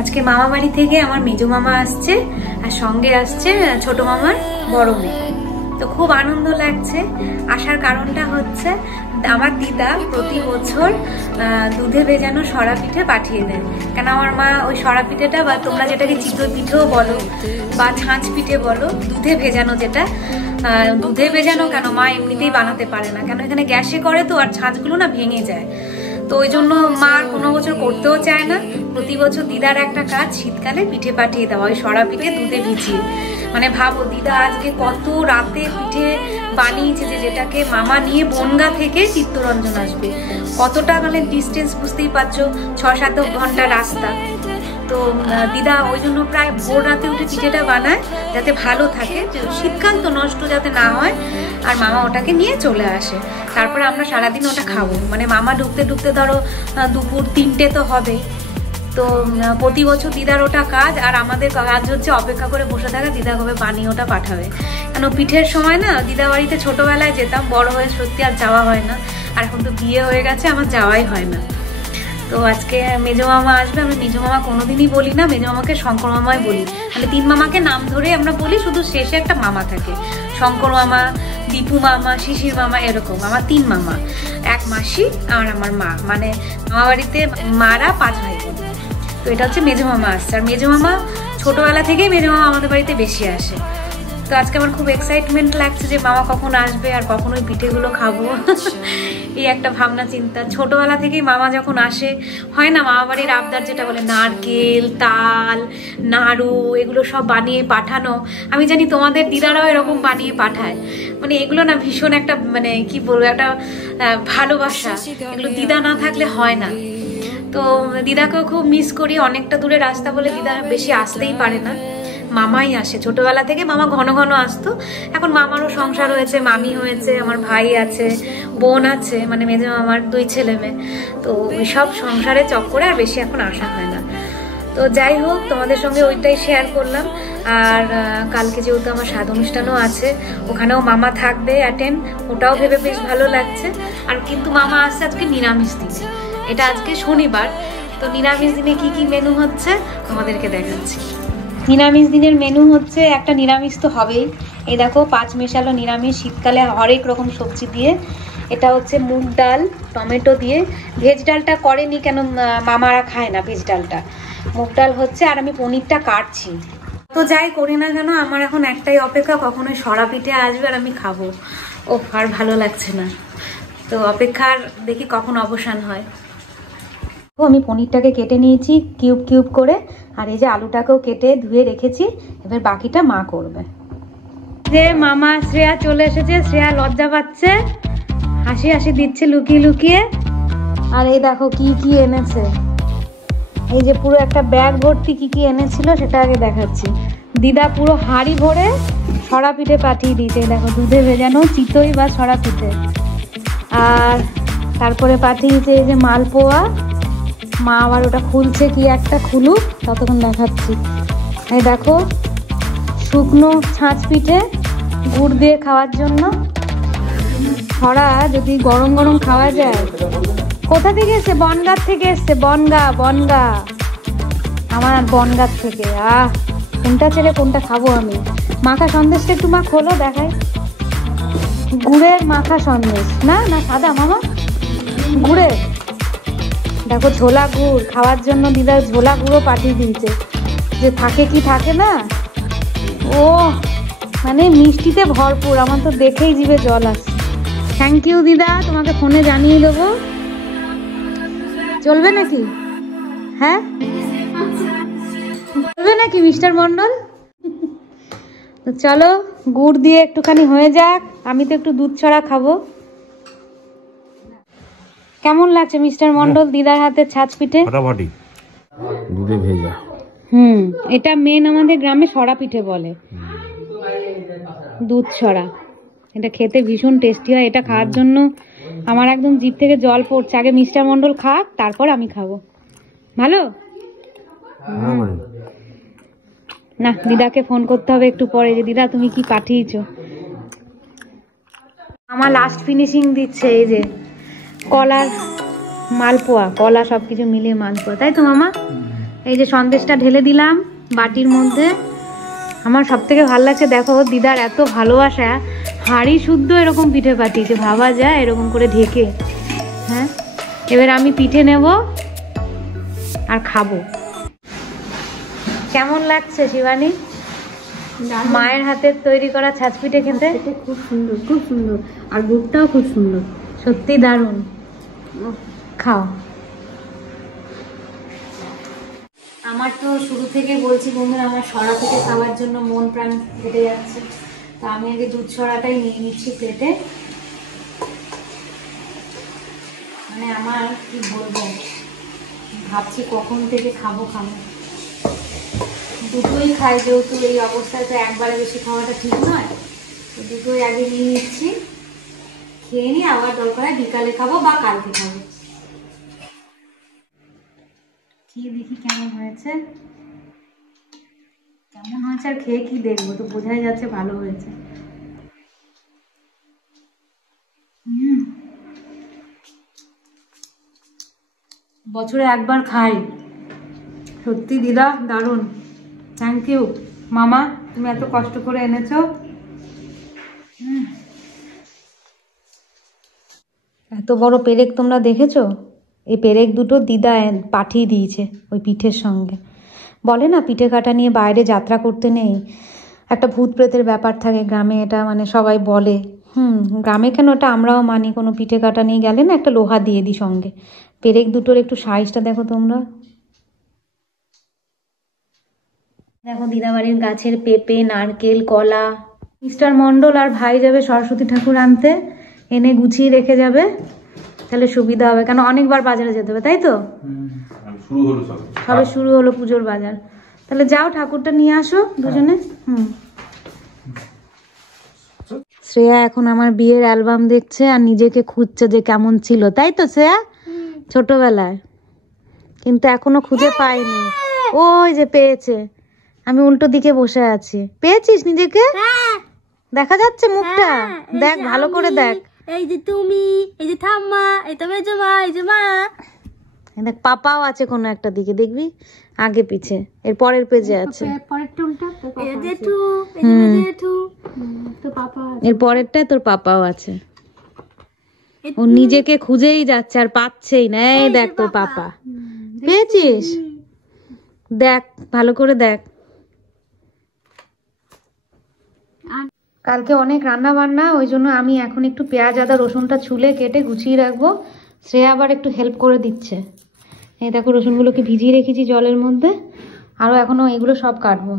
আজকে মামা বাড়ি থেকে আমার মেজো মামা আসছে আর সঙ্গে আসছে ছোট মামার বড় মেয়ে। তো খুব আনন্দ লাগছে। আসার কারণটা হচ্ছে আমার দিদা প্রতি বছর দুধে ভেজানো সরা পিঠে পাঠিয়ে দেন। কেন আমার মা ওই সরা পিঠেটা বা তোমরা যেটাকে চিতই পিঠেও বলো বা ছাঁচ পিঠে বলো, দুধে ভেজানো যেটা, দুধে ভেজানো কেন মা এমনিতেই বানাতে পারে না, কেন এখানে গ্যাসে করে তো আর ছাঁচগুলো না ভেঙে যায়। তো ওই জন্য মা কোনো বছর করতেও চায় না। প্রতি বছর দিদার একটা কাজ শীতকালে পিঠে পাঠিয়ে দেওয়া, ওই সরা পিঠে দুধে ভিজিয়ে। মানে ভাবো দিদা আজকে কত রাতে পিঠে বানিয়েছে, যেটাকে মামা নিয়ে বনগা থেকে চিত্তরঞ্জন আসবে, কতটা মানে ডিস্টেন্স বুঝতেই পারছো, 6-7 ঘন্টা রাস্তা। তো দিদা ওই জন্য প্রায় ভোর রাতে উঠে পিঠেটা বানায় যাতে ভালো থাকে, শীতকাল তো নষ্ট যাতে না হয়, আর মামা ওটাকে নিয়ে চলে আসে। তারপরে আমরা সারাদিন ওটা খাবো, মানে মামা ঢুকতে ঢুকতে ধরো দুপুর 3টে তো হবে। তো প্রতি বছর দিদার ওটা কাজ, আর আমাদের কাজ হচ্ছে অপেক্ষা করে বসে থাকা দিদা কবে বানিয়ে ওটা পাঠাবে। কেন পিঠের সময় না দিদা বাড়িতে ছোটবেলায় যেতাম, বড় হয়ে সত্যি আর যাওয়া হয় না, আর এখন তো বিয়ে হয়ে গেছে আমার যাওয়াই হয় না। তো আজকে মেজো মামা আসবে। আমি মেজো মামা কোনোদিনই বলি না, মেজো মামাকে শঙ্কর মামাই বলি। মানে 3 মামাকে নাম ধরে আমরা বলি, শুধু শেষে একটা মামা থাকে, শঙ্কর মামা, দীপু মামা, শিশির মামা, এরকম। আমার 3 মামা, 1 মাসি আর আমার মা, মানে মামা বাড়িতে মারা 5 ভাই বোন। তো এটা হচ্ছে মেজো মামা আসছে। আর মেজো মামা ছোটবেলা থেকেই মেজো মামা আমাদের বাড়িতে বেশি আসে। তো আজকে আমার খুব এক্সাইটমেন্ট লাগছে যে মামা কখন আসবে আর কখন ওই পিঠেগুলো খাবো। এই একটা ভাবনা চিন্তা। ছোটবেলা থেকেই মামা যখন আসে, হয় না মামা বাড়ির আবদার যেটা বলে নারকেল, তাল, নাড়ু, এগুলো সব বানিয়ে পাঠানো। আমি জানি তোমাদের দিদারাও এরকম বানিয়ে পাঠায়। মানে এগুলো না ভীষণ একটা, মানে কি বলবো, একটা ভালোবাসা। এগুলো দিদা না থাকলে হয় না। তো দিদাকেও খুব মিস করি। অনেকটা দূরে রাস্তা বলে দিদা বেশি আসতেই পারে না, মামাই আসে। ছোটবেলা থেকে মামা ঘন ঘন আসতো। এখন মামারও সংসার হয়েছে, মামি হয়েছে, আমার ভাই আছে, বোন আছে, মানে মেজো মামার 2 ছেলে মেয়ে। তো ওই সব সংসারে চক্করে আর বেশি এখন আসা হয় না। তো যাই হোক, তোমাদের সঙ্গে ওইটাই শেয়ার করলাম। আর কালকে যেহেতু আমার স্বাদ অনুষ্ঠানও আছে, ওখানেও মামা থাকবে অ্যাটেন্ড, ওটাও ভেবে বেশ ভালো লাগছে। আর কিন্তু মামা আসছে আজকে নিরামিষ দিনে, এটা আজকে শনিবার। তো নিরামিষ দিনে কি কি মেনু হচ্ছে তোমাদেরকে দেখাচ্ছি। নিরামিষ দিনের মেনু হচ্ছে, একটা নিরামিষ তো হবেই। এই দেখো 5 মেশালো নিরামিষ, শীতকালে হরেক রকম সবজি দিয়ে। এটা হচ্ছে মুগ ডাল টমেটো দিয়ে। ভেজ ডালটা করেনি, কেন মামারা খায় না ভেজ ডালটা। মুগ ডাল হচ্ছে, আর আমি পনিরটা কাটছি। তো যাই করি না কেন, আমার এখন একটাই অপেক্ষা, কখনো সরা পিঠে আসবে আর আমি খাবো। ও আর ভালো লাগছে না, তো অপেক্ষার দেখি কখন অবসান হয়। আমি পনিরটাকে কেটে নিয়েছি কিউব কিউব করে, আর এই যে আলুটাকেও কেটে ধুয়ে রেখেছি। এবার বাকিটা মা করবে। যে মামা শ্রেয়া চলে এসেছে, শ্রেয়া লজ্জা পাচ্ছে, হাসি হাসি দিচ্ছে লুকিয়ে লুকিয়ে। আর এই দেখো কি কি এনেছে, এই যে পুরো একটা ব্যাগ ভর্তি কি কি এনেছিল সেটা আগে দেখাচ্ছি। দিদা পুরো হাঁড়ি ভরে সরা পিঠে পাঠিয়ে দিয়েছে। দেখো দুধে ভেজানো চিতই বা সরা পিঠে। আর তারপরে পাঠিয়েছে এই যে মালপোয়া। মা আবার ওটা খুলছে, কি একটা খুলুক, ততক্ষণ দেখাচ্ছি। এই দেখো শুকনো ছাঁচ পিঠে গুড় দিয়ে খাওয়ার জন্য। ছড়া যদি গরম গরম খাওয়া যায়। কোথা থেকে এসছে? বনগাঁ থেকে এসছে, বনগাঁ বনগাঁ, আমার বনগাঁ থেকে। কোনটা ছেড়ে কোনটা খাবো আমি। মাখা সন্দেশটা একটু মা খোলো দেখাই। গুড়ের মাখা সন্দেশ, না না সাদা মামা, গুড়ের। দেখো ঝোলা গুড় খাওয়ার জন্য দিদার ঝোলা গুঁড়ো পাঠিয়ে দিয়েছে। যে থাকে কি থাকে না, ও মানে মিষ্টিতে ভরপুর। আমার তো দেখেই জিভে জল আসছে। থ্যাংক ইউ দিদা, তোমাকে ফোনে জানিয়ে দেবো। চলবে নাকি? হ্যাঁ চলবে নাকি মিস্টার মন্ডল? তো চলো গুড় দিয়ে একটুখানি হয়ে যাক। আমি তো একটু দুধ ছড়া খাবো। কেমন লাগছে মিস্টার মন্ডল দিদার হাতে ছাঁচ পিঠে? ফাটাফাটি, দুধে ভেজা। এটা মেন আমাদের গ্রামে সরা পিঠে বলে, দুধ ছড়া। এটা খেতে ভীষণ টেস্টি হয়। এটা খাওয়ার জন্য আমার একদম জিভ থেকে জল পড়ছে। আগে মিস্টার মন্ডল খাক, তারপর আমি খাবো। ভালো না? দিদাকে ফোন করতে হবে একটু পরে, যে দিদা তুমি কি পাঠিয়েছো। আমার লাস্ট ফিনিশিং দিচ্ছে এই যে কলার মালপোয়া, কলা সবকিছু মিলিয়ে মালপোয়া, তাই তো মামা? এই যে সন্দেশটা ঢেলে দিলাম বাটির মধ্যে। আমার সব থেকে ভালো লাগছে, দেখো দিদার এত ভালোবাসা, হাঁড়ি শুদ্ধ এরকম পিঠে পাঠিয়েছে, ভাবা যায় এরকম করে ঢেকে। হ্যাঁ, এবার আমি পিঠে নেব আর খাবো। কেমন লাগছে শিবানী মায়ের হাতের তৈরি করা ছাঁচ পিঠে খেতে? খুব সুন্দর, খুব সুন্দর, আর গুড়টাও খুব সুন্দর, সত্যি দারুণ। খাও। আমার তো শুরু থেকে বলছি বন্ধুরা, আমার সরা থেকে খাওয়ার জন্য মন প্রাণ কেটে যাচ্ছে। তো আমি আগে দুধ সরাটাই নিয়ে নিচ্ছি প্লেটে। মানে আমার কি বলবো, ভাবছি কখন থেকে খাবো। দুটোই খাই, যেহেতু এই অবস্থায় তো একবারে বেশি খাওয়াটা ঠিক নয়, তো দুটোই আগে নিয়ে নিচ্ছি। খেয়ে নিয়ে আবার দরকার হয় বিকালে খাবো বা কালকে খাবো। খেয়ে দেখি কেমন হয়েছে। আর খেয়ে কি দেখবো, তো বোঝাই যাচ্ছে ভালো হয়েছে। বছরে একবার খাই। সত্যি দিদা দারুণ। থ্যাংক ইউ মামা, তুমি এত কষ্ট করে এনেছো। এত বড় পেরেক তোমরা দেখেছো? এই পেরেক দুটো দিদা পাঠিয়ে দিয়েছে ওই পিঠের সঙ্গে। বলে না পিঠে কাটা নিয়ে বাইরে যাত্রা করতে নেই, একটা ভূত প্রেতের ব্যাপার থাকে গ্রামে, এটা মানে সবাই বলে। গ্রামে কেন, এটা আমরাও মানি। কোনো পিঠে কাটা নিয়ে গেলে না একটা লোহা দিয়ে দিই সঙ্গে। পেরেক দুটোর একটু সাইজটা দেখো তোমরা। দেখো দিদাবাড়ির গাছের পেঁপে, নারকেল, কলা। মিস্টার মণ্ডল আর ভাই যাবে সরস্বতী ঠাকুর আনতে, এনে গুছিয়ে রেখে যাবে, তাহলে সুবিধা হবে। কেন অনেকবার বাজারে যেতে হবে, তাই তো? সবে শুরু হলো পুজোর বাজার। তাহলে যাও ঠাকুরটা নিয়ে আসো দুজনে। শ্রেয়া এখন আমার বিয়ের অ্যালবাম দেখছে আর নিজেকে খুঁজছে যে কেমন ছিল, তাই তো শ্রেয়া ছোটবেলায়? কিন্তু এখনো খুঁজে পাইনি। ওই যে পেয়েছে, আমি উল্টো দিকে বসে আছি। পেয়েছিস নিজেকে? দেখা যাচ্ছে মুখটা? দেখ ভালো করে দেখ। এই যে তুমি, এই যে ঠাম্মা, এই তো মেজো মা, এই যে মা। দেখ পাপাও আছে কোনো একটা দিকে, দেখবি আগে পিছে। এর পরের পেজে আছে। এর পরেরটায় তোর পাপাও আছে। ও নিজেকে খুঁজেই যাচ্ছে আর পাচ্ছেই না। এই দেখ তোর পাপা। পেয়েছিস? দেখ ভালো করে দেখ। কালকে অনেক রান্না বান্না, ওই জন্য আমি এখন একটু পেঁয়াজ আদা রসুনটা ছুলে কেটে গুছিয়ে রাখবো। শ্রেয়া আবার একটু হেল্প করে দিচ্ছে। এই দেখো রসুনগুলোকে ভিজিয়ে রেখেছি জলের মধ্যে, আরও এখনো এগুলো সব কাটবো।